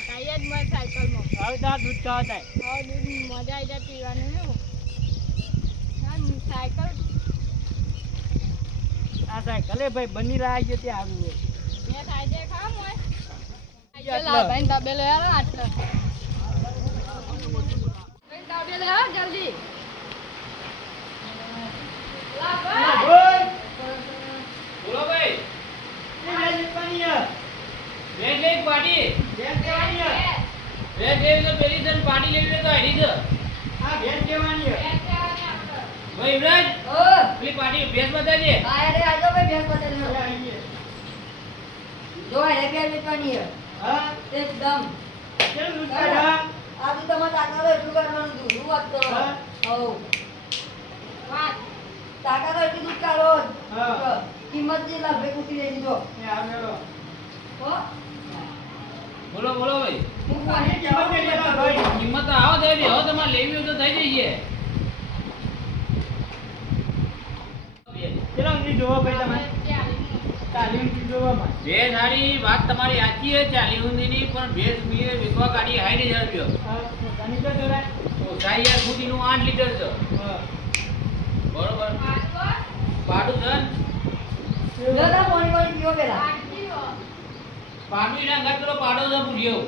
બતાઈએ જ મને સાયકલમાં. હવે તો આ દૂધ ખાવા થાય. હવે દૂધ મજા આવી જાય પીવાનું એવું. સાયકલ આ સાયકલે ભાઈ બની રહ્યા છે તે આવું બે થાય છે ખામ હોય. પેલા ભાઈ તબેલો યાર આટલો. ભાઈ તબેલો આવ જલ્દી. લા ભાઈ. બોલો ભાઈ એ વેજ પાણી વેજ લઈ પાટી વેજ કેવાની વેજ લેવી તો પેલી તને પાટી લેવી તો આડી દે આ વેજ કેવાની ભાઈ ઇમરાન ઓ પેલી પાટી ભેસ બતાજે આયા રે આજો ભાઈ ભેંસ બતાવી જો હે બે લીટવાની હે હા એકદમ કેમ દૂધ કાઢા આ તો તમારે તાકાત એટલું કરવાનું હતું હું વાત કરો હા. હો વાત તાકાત એટલી દૂધ કાઢો હા. કિંમત જે લાભે કુટી લઈ દીધો એ આ મેળો હો બોલો બોલો ભાઈ હું કોને કિંમત ને લેવા ભાઈ કિંમત તો આવો દે હવે તમારે લેવી હોય તો થઈ જઈએ ચલો ની જોવો ભાઈ તમે તાલીમ થી જોવો માં ભેસ હારી વાત તમારી સાચી છે ચાલી ઊંધીની પણ ભેસ મીએ વિકવા કાઢી 60,000 રૂપિયા હા તની તો જોરાય ઓછાઈ યાર ફૂટીનું 8 લીટર છે હા બરોબર પાડું ધન દાદા પાણી પાણી પીવો પેલા પાડું ના ઘટ પેલો પાડો છે પૂછ્યો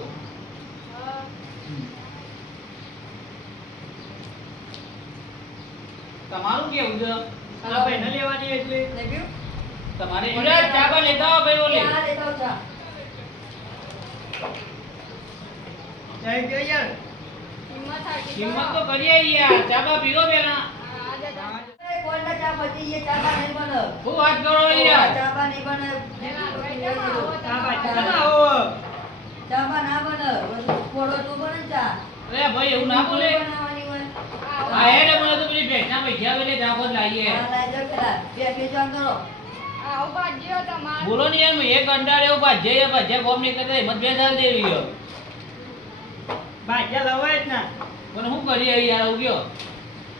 તમારું કેવું છે આ ભાઈ ન લેવાની એટલે લેવ્યું તમારે યુવરાજ ચા બા લેતા આવો ભાઈ બોલે આ લેતા આવો ચા જય કે યાર કિંમત તો કરીએ યાર ચા બા પીરો પેલા કોણના ચા પતી એ ચા બા નહીં બને શું વાત કરો યાર ચા બા નહીં બને આ ભાઈ તમે આવો ચા બા ના બને થોડો તો બને ને ચા અરે ભાઈ એવું ના બોલે બનાવવાની હોય આ હેડે મને તો પેલી ભેંસના પૈસા વેલે જાગો લાવીએ આ લાજો પેલા બે જામ કરો બોલો ને યાર મેં એક અંડાડે એવું ભાજે ગોમ નહીં કરતા હિંમત બે સાલ દેવી ગયો ભાઈ કે લવાય જ ના પણ શું કરીએ યાર આવું ગયો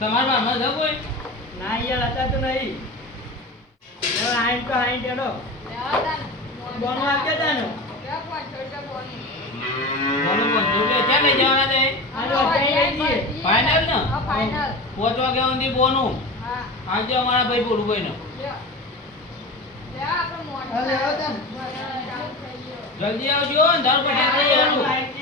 તમારા માં ન કોઈ ના યાર હતા તો નહીં હવે હાઈટ તો હાઈટ એડો બોનો આપ્યો તાનો બોલો બોલ જોડે ચા લઈ જવાના તે આનો અત્યારે લઈ જઈએ ફાઇનલ ને ફાઇનલ 5 વાગ્યા સુધી બોનું હા આજે અમારા ભાઈ બોલું ભાઈ ને લે આપણે મોઢા હવે આવો તાન જલ્દી આવજો ને દારૂ પટી જવાનું હાઈટ